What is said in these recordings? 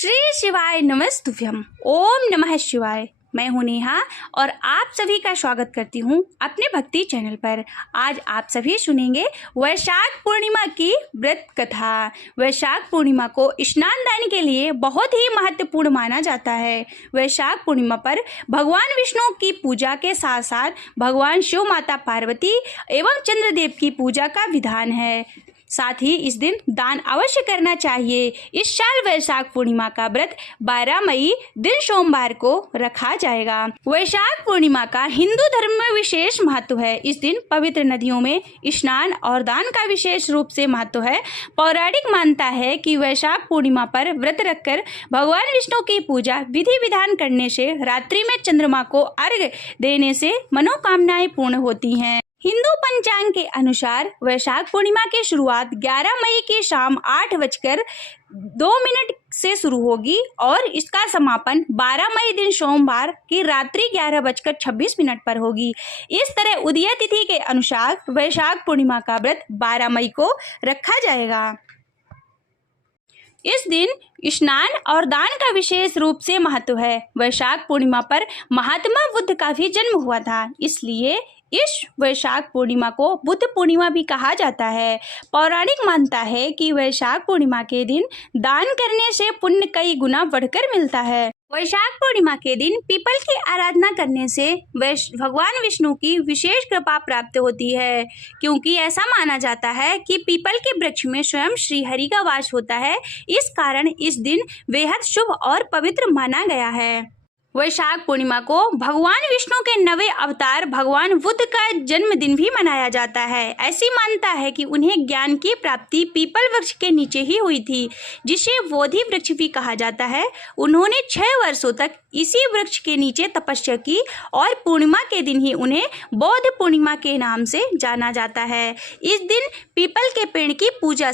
श्री शिवाय नमस्तुभ्यम। ओम नमः शिवाय। मैं हूं नेहा और आप सभी का स्वागत करती हूं अपने भक्ति चैनल पर। आज आप सभी सुनेंगे वैशाख पूर्णिमा की व्रत कथा। वैशाख पूर्णिमा को स्नान दान के लिए बहुत ही महत्वपूर्ण माना जाता है। वैशाख पूर्णिमा पर भगवान विष्णु की पूजा के साथ साथ भगवान शिव, माता पार्वती एवं चंद्रदेव की पूजा का विधान है। साथ ही इस दिन दान अवश्य करना चाहिए। इस साल वैशाख पूर्णिमा का व्रत 12 मई दिन सोमवार को रखा जाएगा। वैशाख पूर्णिमा का हिंदू धर्म में विशेष महत्व है। इस दिन पवित्र नदियों में स्नान और दान का विशेष रूप से महत्व है। पौराणिक मानता है कि वैशाख पूर्णिमा पर व्रत रखकर भगवान विष्णु की पूजा विधि विधान करने से रात्रि में चंद्रमा को अर्घ्य देने से मनोकामनाएं पूर्ण होती हैं। हिंदू पंचांग के अनुसार वैशाख पूर्णिमा की शुरुआत 11 मई की शाम 8:02 से शुरू होगी और इसका समापन 12 मई दिन सोमवार की रात्रि 11:26 पर होगी। इस तरह उदय तिथि के अनुसार वैशाख पूर्णिमा का व्रत 12 मई को रखा जाएगा। इस दिन स्नान और दान का विशेष रूप से महत्व है। वैशाख पूर्णिमा पर महात्मा बुद्ध का भी जन्म हुआ था, इसलिए इस वैशाख पूर्णिमा को बुद्ध पूर्णिमा भी कहा जाता है। पौराणिक मानता है कि वैशाख पूर्णिमा के दिन दान करने से पुण्य कई गुना बढ़कर मिलता है। वैशाख पूर्णिमा के दिन पीपल की आराधना करने से भगवान विष्णु की विशेष कृपा प्राप्त होती है, क्योंकि ऐसा माना जाता है कि पीपल के वृक्ष में स्वयं श्री हरि का वास होता है। इस कारण इस दिन बेहद शुभ और पवित्र माना गया है। वैशाख पूर्णिमा को भगवान विष्णु के नवे अवतार भगवान बुद्ध का जन्मदिन भी मनाया जाता है। ऐसी मान्यता है कि उन्हें ज्ञान की प्राप्ति पीपल वृक्ष के नीचे ही हुई थी, जिसे बोधि वृक्ष भी कहा जाता है। उन्होंने 6 वर्षों तक इसी वृक्ष के नीचे तपस्या की और पूर्णिमा के दिन ही उन्हें बौद्ध पूर्णिमा के नाम से जाना जाता है। इस दिन पीपल के पेड़ की पूजा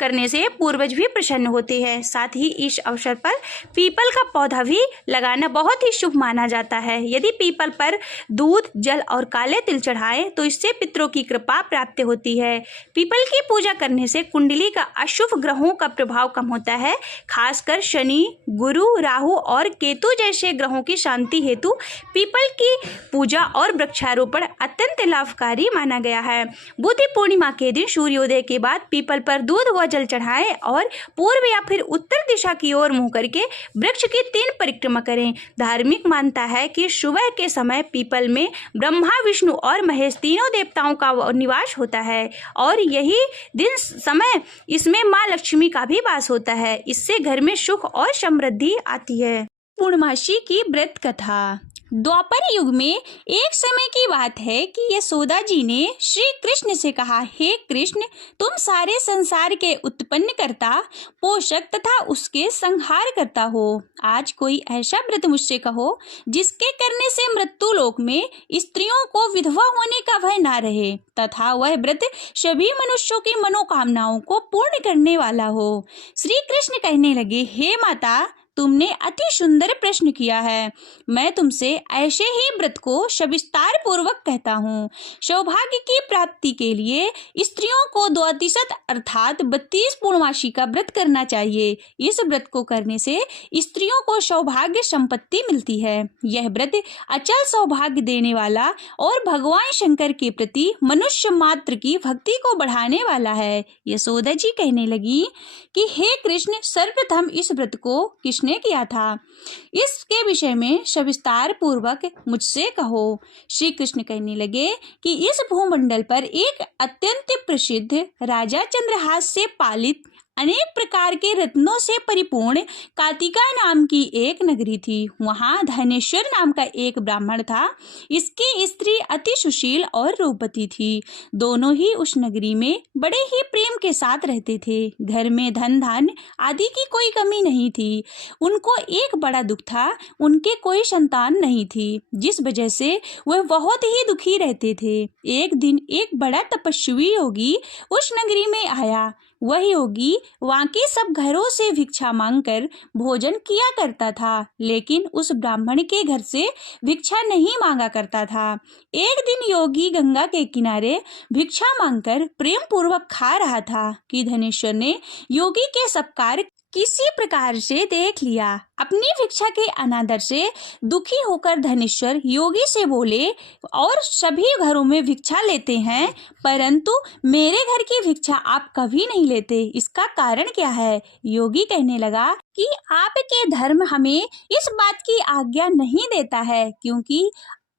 करने से पूर्वज भी प्रसन्न होते हैं। साथ ही इस अवसर पर पीपल का पौधा भी लगाना बहुत ही शुभ माना जाता है। यदि पीपल पर दूध, जल और काले तिल चढ़ाएं तो इससे पितरों की कृपा प्राप्त होती है। पीपल की पूजा करने से कुंडली का अशुभ ग्रहों का प्रभाव कम होता है। खासकर शनि, गुरु, राहु और केतु जैसे ग्रहों की शांति हेतु पीपल की पूजा और वृक्षारोपण अत्यंत लाभकारी माना गया है। बुद्ध पूर्णिमा के दिन सूर्योदय के बाद पीपल पर दूध व जल चढ़ाएं और पूर्व या फिर उत्तर दिशा की ओर मुंह करके वृक्ष की 3 परिक्रमा करें। धार्मिक मानता है कि सुबह के समय पीपल में ब्रह्मा, विष्णु और महेश तीनों देवताओं का निवास होता है और यही दिन समय इसमें माँ लक्ष्मी का भी वास होता है। इससे घर में सुख और समृद्धि आती है। पूर्णमासी की व्रत कथा। द्वापर युग में एक समय की बात है कि यशोदा जी ने श्री कृष्ण से कहा, हे कृष्ण, तुम सारे संसार के उत्पन्न करता, पोषक तथा उसके संहार करता हो। आज कोई ऐसा व्रत मुझसे कहो जिसके करने से मृत्यु लोक में स्त्रियों को विधवा होने का भय ना रहे तथा वह व्रत सभी मनुष्यों की मनोकामनाओं को पूर्ण करने वाला हो। श्री कृष्ण कहने लगे, हे माता, तुमने अति सुंदर प्रश्न किया है। मैं तुमसे ऐसे ही व्रत को सविस्तार पूर्वक कहता हूँ। सौभाग्य की प्राप्ति के लिए स्त्रियों को 32 अर्थात 32 पूर्णमासी का व्रत करना चाहिए। इस व्रत को करने से स्त्रियों को सौभाग्य संपत्ति मिलती है। यह व्रत अचल सौभाग्य देने वाला और भगवान शंकर के प्रति मनुष्य मात्र की भक्ति को बढ़ाने वाला है। यशोदा जी कहने लगी कि हे कृष्ण, सर्वप्रथम इस व्रत को किसने किया था, इसके विषय में सविस्तार पूर्वक मुझसे कहो। श्री कृष्ण कहने लगे कि इस भूमंडल पर एक अत्यंत प्रसिद्ध राजा चंद्रहास से पालित अनेक प्रकार के रत्नों से परिपूर्ण कातिका नाम की एक नगरी थी। वहाँ धनेश्वर नाम का एक ब्राह्मण था। इसकी स्त्री अति सुशील और रूपवती थी। दोनों ही उस नगरी में बड़े ही प्रेम के साथ रहते थे। घर में धन धान्य आदि की कोई कमी नहीं थी। उनको एक बड़ा दुख था, उनके कोई संतान नहीं थी, जिस वजह से वह बहुत ही दुखी रहते थे। एक दिन एक बड़ा तपस्वी योगी उस नगरी में आया। वह योगी वहाँ के सब घरों से भिक्षा मांगकर भोजन किया करता था, लेकिन उस ब्राह्मण के घर से भिक्षा नहीं मांगा करता था। एक दिन योगी गंगा के किनारे भिक्षा मांगकर प्रेम पूर्वक खा रहा था कि धनेश्वर ने योगी के सब कार्य किसी प्रकार से देख लिया। अपनी भिक्षा के अनादर से दुखी होकर धनेश्वर योगी से बोले, और सभी घरों में भिक्षा लेते हैं, परंतु मेरे घर की भिक्षा आप कभी नहीं लेते, इसका कारण क्या है? योगी कहने लगा कि आपके धर्म हमें इस बात की आज्ञा नहीं देता है, क्योंकि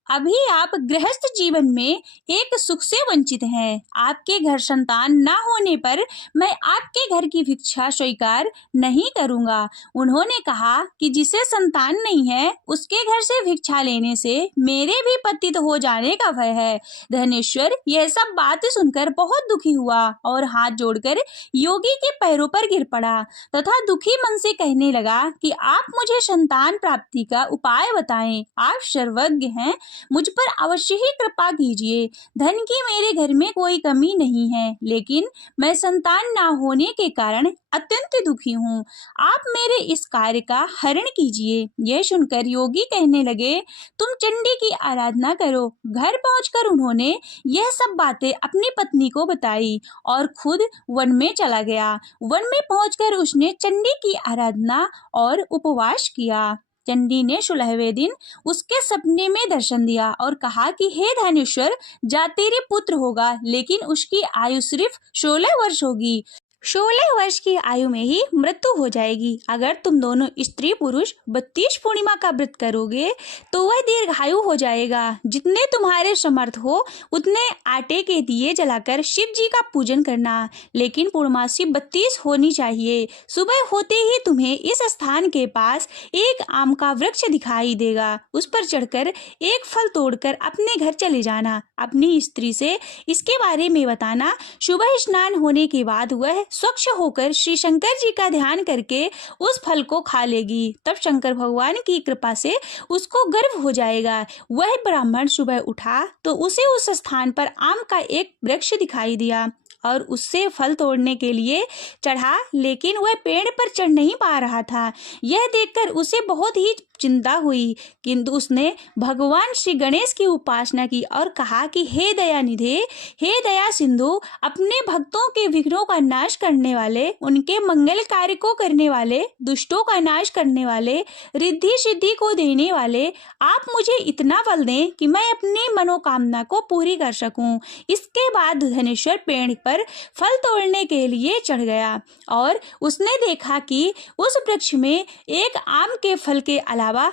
अभी आप गृहस्थ जीवन में एक सुख से वंचित हैं। आपके घर संतान न होने पर मैं आपके घर की भिक्षा स्वीकार नहीं करूंगा। उन्होंने कहा कि जिसे संतान नहीं है उसके घर से भिक्षा लेने से मेरे भी पतित हो जाने का भय है। धनेश्वर यह सब बात सुनकर बहुत दुखी हुआ और हाथ जोड़कर योगी के पैरों पर गिर पड़ा तथा दुखी मन से कहने लगा कि आप मुझे संतान प्राप्ति का उपाय बताएं। आप सर्वज्ञ हैं, मुझ पर अवश्य ही कृपा कीजिए। धन की मेरे घर में कोई कमी नहीं है, लेकिन मैं संतान ना होने के कारण अत्यंत दुखी हूँ। आप मेरे इस कार्य का हरण कीजिए। यह सुनकर योगी कहने लगे, तुम चंडी की आराधना करो। घर पहुंचकर उन्होंने यह सब बातें अपनी पत्नी को बताई और खुद वन में चला गया। वन में पहुंचकर उसने चंडी की आराधना और उपवास किया। चंडी ने 16वें दिन उसके सपने में दर्शन दिया और कहा कि हे धनेश्वर, जा तेरे पुत्र होगा, लेकिन उसकी आयु सिर्फ 16 वर्ष होगी। 16 वर्ष की आयु में ही मृत्यु हो जाएगी। अगर तुम दोनों स्त्री पुरुष 32 पूर्णिमा का व्रत करोगे तो वह दीर्घायु हो जाएगा। जितने तुम्हारे समर्थ हो उतने आटे के दिए जलाकर शिव जी का पूजन करना, लेकिन पूर्णमासी 32 होनी चाहिए। सुबह होते ही तुम्हें इस स्थान के पास एक आम का वृक्ष दिखाई देगा। उस पर चढ़कर एक फल तोड़कर अपने घर चले जाना। अपनी स्त्री से इसके बारे में बताना। सुबह स्नान होने के बाद वह स्वच्छ होकर श्री शंकर जी का ध्यान करके उस फल को खा लेगी। तब शंकर भगवान की कृपा से उसको गर्व हो जाएगा। वह ब्राह्मण सुबह उठा तो उसे उस स्थान पर आम का एक वृक्ष दिखाई दिया और उससे फल तोड़ने के लिए चढ़ा, लेकिन वह पेड़ पर चढ़ नहीं पा रहा था। यह देखकर उसे बहुत ही चिंता हुई, किंतु उसने भगवान श्री गणेश की उपासना की और कहा कि हे दयानिधे, हे दया सिंधु, अपने भक्तों के विघ्नों का नाश करने वाले, उनके मंगल कार्य को करने वाले, दुष्टों का नाश करने वाले, रिद्धि सिद्धि को देने वाले, आप मुझे इतना बल दें कि मैं अपनी मनोकामना को पूरी कर सकूं। इसके बाद धनेश्वर पेड़ पर फल तोड़ने के लिए चढ़ गया और उसने देखा कि उस वृक्ष में एक आम के फल के अलावा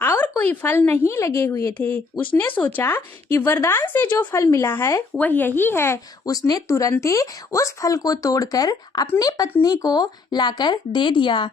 और कोई फल नहीं लगे हुए थे। उसने सोचा कि वरदान से जो फल मिला है वह यही है। उसने तुरंत ही उस फल को तोड़कर अपनी पत्नी को लाकर दे दिया।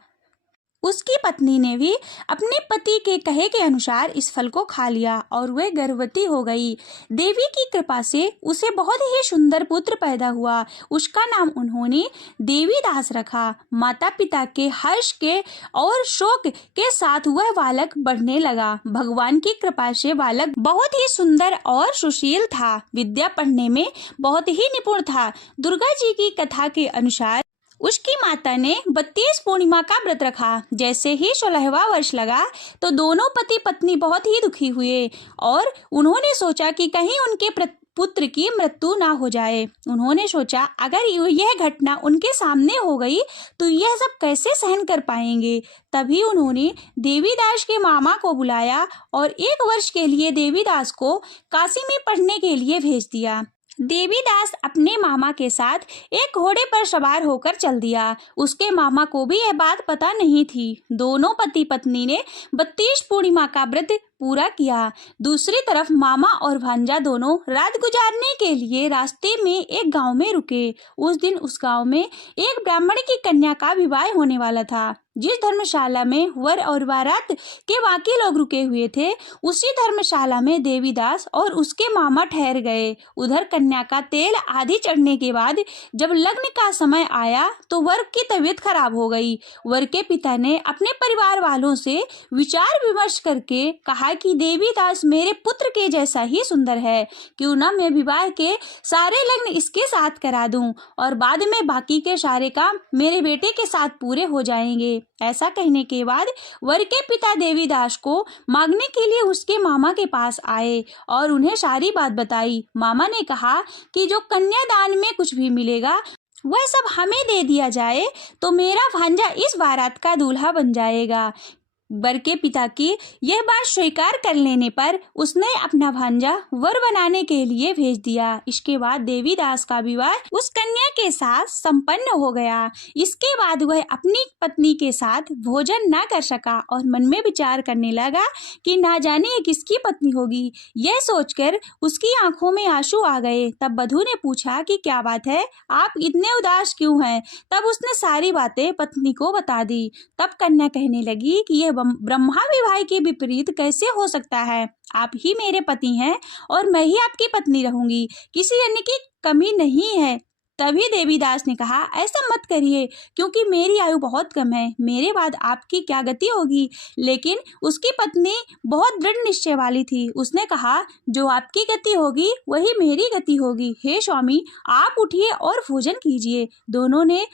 उसकी पत्नी ने भी अपने पति के कहे के अनुसार इस फल को खा लिया और वह गर्भवती हो गई। देवी की कृपा से उसे बहुत ही सुंदर पुत्र पैदा हुआ। उसका नाम उन्होंने देवीदास रखा। माता पिता के हर्ष के और शोक के साथ वह बालक बढ़ने लगा। भगवान की कृपा से बालक बहुत ही सुंदर और सुशील था। विद्या पढ़ने में बहुत ही निपुण था। दुर्गा जी की कथा के अनुसार उसकी माता ने 32 पूर्णिमा का व्रत रखा। जैसे ही 16वां वर्ष लगा तो दोनों पति पत्नी बहुत ही दुखी हुए और उन्होंने सोचा कि कहीं उनके पुत्र की मृत्यु ना हो जाए। उन्होंने सोचा अगर यह घटना उनके सामने हो गई तो यह सब कैसे सहन कर पाएंगे। तभी उन्होंने देवीदास के मामा को बुलाया और 1 वर्ष के लिए देवीदास को काशी में पढ़ने के लिए भेज दिया। देवीदास अपने मामा के साथ एक घोड़े पर सवार होकर चल दिया। उसके मामा को भी यह बात पता नहीं थी। दोनों पति पत्नी ने 32 पूर्णिमा का व्रत पूरा किया। दूसरी तरफ मामा और भांजा दोनों रात गुजारने के लिए रास्ते में एक गांव में रुके। उस दिन उस गांव में एक ब्राह्मण की कन्या का विवाह होने वाला था। जिस धर्मशाला में वर और बारात के बाकी लोग रुके हुए थे, उसी धर्मशाला में देवीदास और उसके मामा ठहर गए। उधर कन्या का तेल आदि चढ़ने के बाद जब लग्न का समय आया तो वर की तबीयत खराब हो गई। वर के पिता ने अपने परिवार वालों से विचार विमर्श करके कहा कि देवीदास मेरे पुत्र के जैसा ही सुंदर है, क्यों ना मैं विवाह के सारे लग्न इसके साथ करा दूं और बाद में बाकी के सारे काम मेरे बेटे के साथ पूरे हो जाएंगे। ऐसा कहने के बाद वर के पिता देवीदास को मांगने के लिए उसके मामा के पास आए और उन्हें सारी बात बताई। मामा ने कहा कि जो कन्यादान में कुछ भी मिलेगा वह सब हमें दे दिया जाए तो मेरा भांजा इस बारात का दूल्हा बन जाएगा। वर के पिता की यह बात स्वीकार कर लेने पर उसने अपना भांजा वर बनाने के लिए भेज दिया। इसके बाद देवीदास का विवाह उस कन्या के साथ संपन्न हो गया। इसके बाद वह अपनी पत्नी के साथ भोजन न कर सका और मन में विचार करने लगा कि ना जाने ये किसकी पत्नी होगी। यह सोचकर उसकी आंखों में आंसू आ गए। तब वधू ने पूछा कि क्या बात है, आप इतने उदास क्यों हैं? तब उसने सारी बातें पत्नी को बता दी। तब कन्या कहने लगी कि यह ब्रह्मा विवाह के विपरीत कैसे हो सकता है? आप ही मेरे पति हैं और मैं ही आपकी पत्नी रहूंगी, किसी अन्य की कमी नहीं है। तभी देवीदास ने कहा, ऐसा मत करिए, क्योंकि मेरी आयु बहुत कम है, मेरे बाद आपकी क्या गति होगी? लेकिन उसकी पत्नी बहुत दृढ़ निश्चय वाली थी। उसने कहा, जो आपकी गति होगी वही मेरी गति होगी। हे स्वामी, आप उठिए और भोजन कीजिए। दोनों ने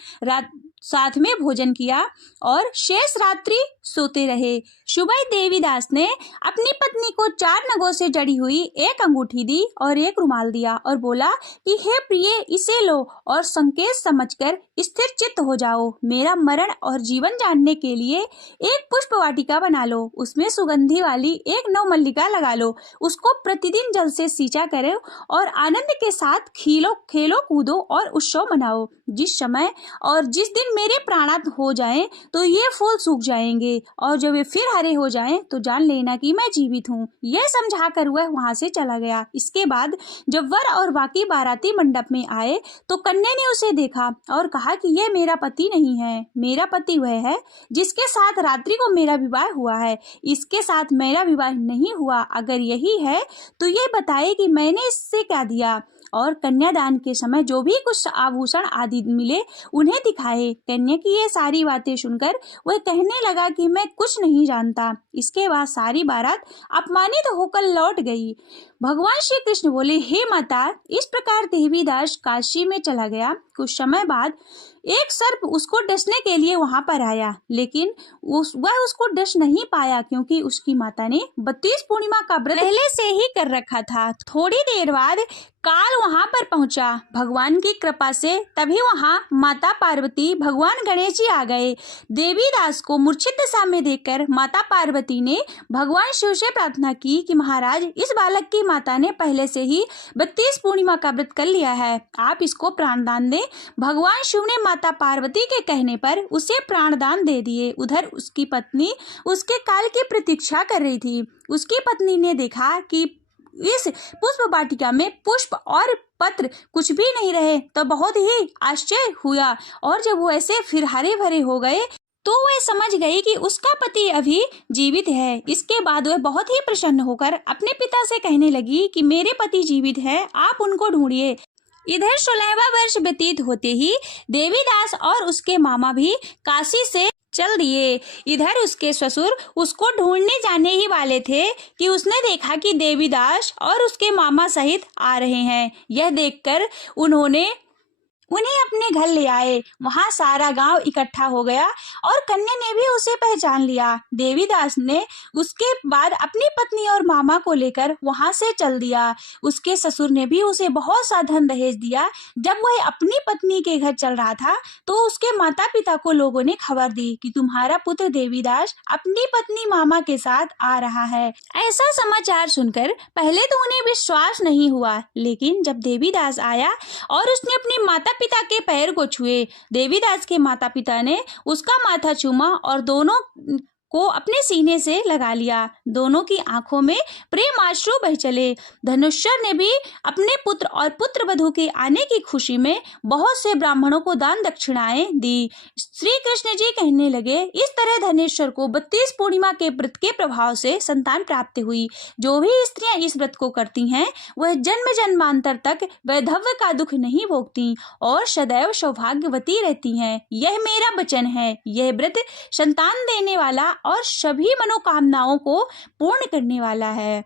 साथ में भोजन किया और शेष रात्रि सोते रहे। सुबह देवीदास ने अपनी पत्नी को 4 नगों से जड़ी हुई एक अंगूठी दी और एक रुमाल दिया और बोला कि हे प्रिय, इसे लो और संकेत समझकर स्थिर चित्त हो जाओ। मेरा मरण और जीवन जानने के लिए एक पुष्प वाटिका बना लो, उसमें सुगंधी वाली एक नवमल्लिका लगा लो, उसको प्रतिदिन जल से सींचा करो और आनंद के साथ खेलो कूदो और उत्सव मनाओ। जिस समय और जिस दिन मेरे प्राणांत हो जाएं तो ये फूल सूख जाएंगे और जब वे फिर हरे हो जाएं तो जान लेना कि मैं जीवित हूँ। यह समझाकर वह वहां से चला गया। इसके बाद जब वर और बाकी बाराती मंडप में आए तो कन्या ने उसे देखा और कहा कि यह मेरा पति नहीं है, मेरा पति वह है जिसके साथ रात्रि को मेरा विवाह हुआ है, इसके साथ मेरा विवाह नहीं हुआ। अगर यही है तो ये बताए कि मैंने इससे क्या दिया और कन्यादान के समय जो भी कुछ आभूषण आदि मिले उन्हें दिखाए। कन्या की ये सारी बातें सुनकर वह कहने लगा कि मैं कुछ नहीं जानता। इसके बाद सारी बारात अपमानित होकर लौट गई। भगवान श्री कृष्ण बोले, हे माता, इस प्रकार देवीदास काशी में चला गया। कुछ समय बाद एक सर्प उसको डसने के लिए वहां पर आया, लेकिन वह उसको डस नहीं पाया क्योंकि उसकी माता ने 32 पूर्णिमा का व्रत पहले से ही कर रखा था। थोड़ी देर बाद काल वहां पर पहुंचा। भगवान की कृपा से तभी वहां माता पार्वती, भगवान गणेश जी आ गए। देवीदास को मूर्छित दशा में देखकर माता पार्वती ने भगवान शिव से प्रार्थना की कि महाराज, इस बालक की माता ने पहले से ही 32 पूर्णिमा का व्रत कर लिया है, आप इसको प्राणदान दें। भगवान शिव ने माता पार्वती के कहने पर उसे प्राणदान दे दिए। उधर उसकी पत्नी उसके काल की प्रतीक्षा कर रही थी। उसकी पत्नी ने देखा कि इस पुष्प वाटिका में पुष्प और पत्र कुछ भी नहीं रहे तो बहुत ही आश्चर्य हुआ और जब वो ऐसे फिर हरे भरे हो गए तो वह समझ गई कि उसका पति अभी जीवित है। इसके बाद वह बहुत ही प्रसन्न होकर अपने पिता से कहने लगी कि मेरे पति जीवित है, आप उनको ढूंढिए। इधर 16वां वर्ष व्यतीत होते ही देवीदास और उसके मामा भी काशी से चल दिए। इधर उसके ससुर उसको ढूंढने जाने ही वाले थे कि उसने देखा कि देवीदास और उसके मामा सहित आ रहे हैं। यह देखकर उन्हें अपने घर ले आए। वहां सारा गांव इकट्ठा हो गया और कन्या ने भी उसे पहचान लिया। देवीदास ने उसके बाद अपनी पत्नी और मामा को लेकर वहां से चल दिया। उसके ससुर ने भी उसे बहुत सा धन दहेज दिया। जब वह अपनी पत्नी के घर चल रहा था तो उसके माता पिता को लोगों ने खबर दी कि तुम्हारा पुत्र देवीदास अपनी पत्नी मामा के साथ आ रहा है। ऐसा समाचार सुनकर पहले तो उन्हें विश्वास नहीं हुआ, लेकिन जब देवीदास आया और उसने अपनी माता पिता के पैर को छुए, देवीदास के माता पिता ने उसका माथा चूमा और दोनों को अपने सीने से लगा लिया। दोनों की आंखों में प्रेम आंसू बह चले। धनुष्यर ने भी अपने पुत्र और पुत्र वधू के आने की खुशी में बहुत से ब्राह्मणों को दान दक्षिणाएं दी। श्री कृष्ण जी कहने लगे, इस तरह धनेश्वर को 32 पूर्णिमा के व्रत के प्रभाव से संतान प्राप्त हुई। जो भी स्त्रियां इस व्रत को करती हैं वह जन्म जन्मांतर तक वैधव्य का दुख नहीं भोगती और सदैव सौभाग्यवती रहती हैं। यह मेरा वचन है। यह व्रत संतान देने वाला और सभी मनोकामनाओं को पूर्ण करने वाला है।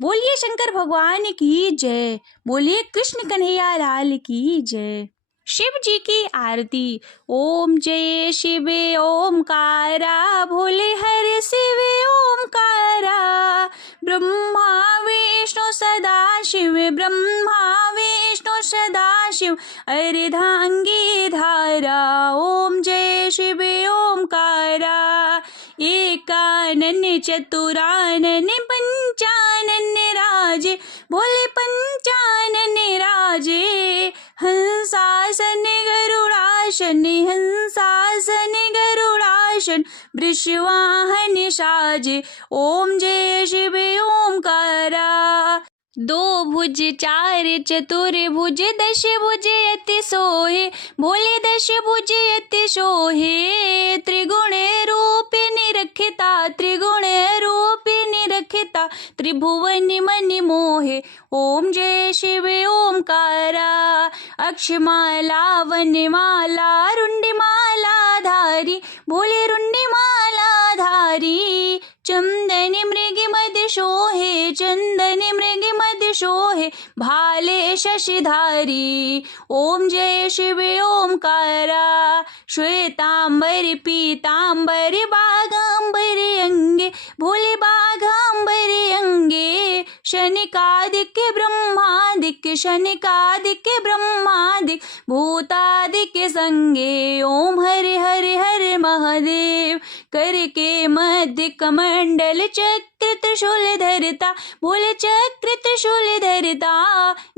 बोलिए शंकर भगवान की जय। बोलिए कृष्ण कन्हैया लाल की जय। शिव जी की आरती। ओम जय शिव ओमकारा, भोले हर शिव ओमकारा। ब्रह्मा विष्णु सदा शिव, ब्रह्मा विष्णु सदाशिव अर्धांगी धारा। ओम जय शिव ओमकारा। एकानन चतुरानन पंचानन राजे, भोले पंचानन राजे। हंसासन गरुड़ासन, हंसासन गरुड़ासन, वृषवाहन साजे। ओम जय शिव ओमकारा। दो भुज चार चतुर्भुज, दश भुज अति सोहे, भोले दश भुज अति सोहे। त्रिगुण रूप निरखिता, त्रिगुण रूप निरखिता, त्रिभुवन मन मोहे। ओम जय शिव ओमकारा। अक्षमाला वनमाला रुंडमाला धारी, भोले रुंडमाला धारी। चंदन मृग मद शोहे, चंदन मृग मद शोहे, भाले शशिधारी। ओम जय शिव ओमकारा। श्वेतांबर पीतांबर बागांबर अंगे, भोले बागांबर अंगे। शनिकादिक ब्रह्मादिक, शनिकादिक ब्रह्मादिक, भूतादिक संगे। ओम हरे हरे हरे महादेव। करके मध्य कमंडल चक्र त्रिशूल धरता, भोले चक्र त्रिशूल धरता।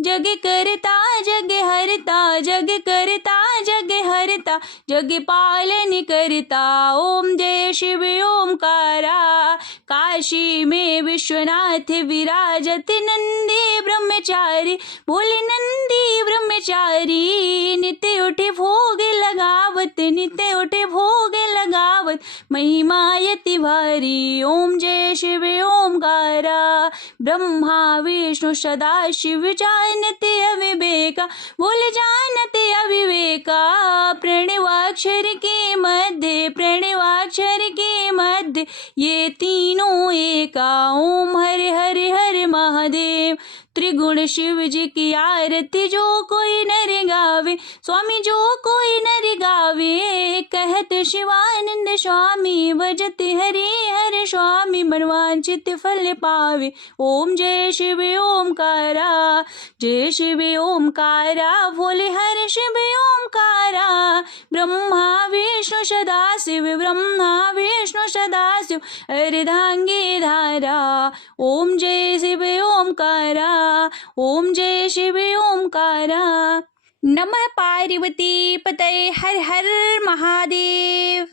जग करता जग हरता, जग करता जग हरता, जग पालन करता। ओम जय शिव ओमकारा। काशी में विश्वनाथ विराजत, नंदी ब्रह्मचारी, भोले नंदी ब्रह्मचारी। नित्य उठे भोग लगावत, नित्य उठे भोग लगावत, महिमा यति भारी। ओम जय शिव ओमकारा। ब्रह्मा विष्णु सदा शिव जानते अविवेका, भोले जानते अविवेका। प्रणवाक्षर के मध्य, प्रणवाक्षर के मध्य, ये तीनों एका। ओम हरे हरे हरे महादेव। त्रिगुण शिव जी की आरती जो कोई नर गावे, स्वामी जो कोई नर गावे। कहत शिवानंद स्वामी, भजत हरे हरे स्वामी, मनवांचित फल पावे। ओम जय शिव ओमकारा। जय शिव ओमकारा, भोले हरे शिव ओमकारा। ब्रह्मा विष्णु सदाशिव, ब्रह्मा विष्णु सदाशिव, अर्धांगी धारा। ओम जय शिव ओमकारा। ओम जय शिव ओमकारा। नमः पार्वती पतये, हर हर महादेव।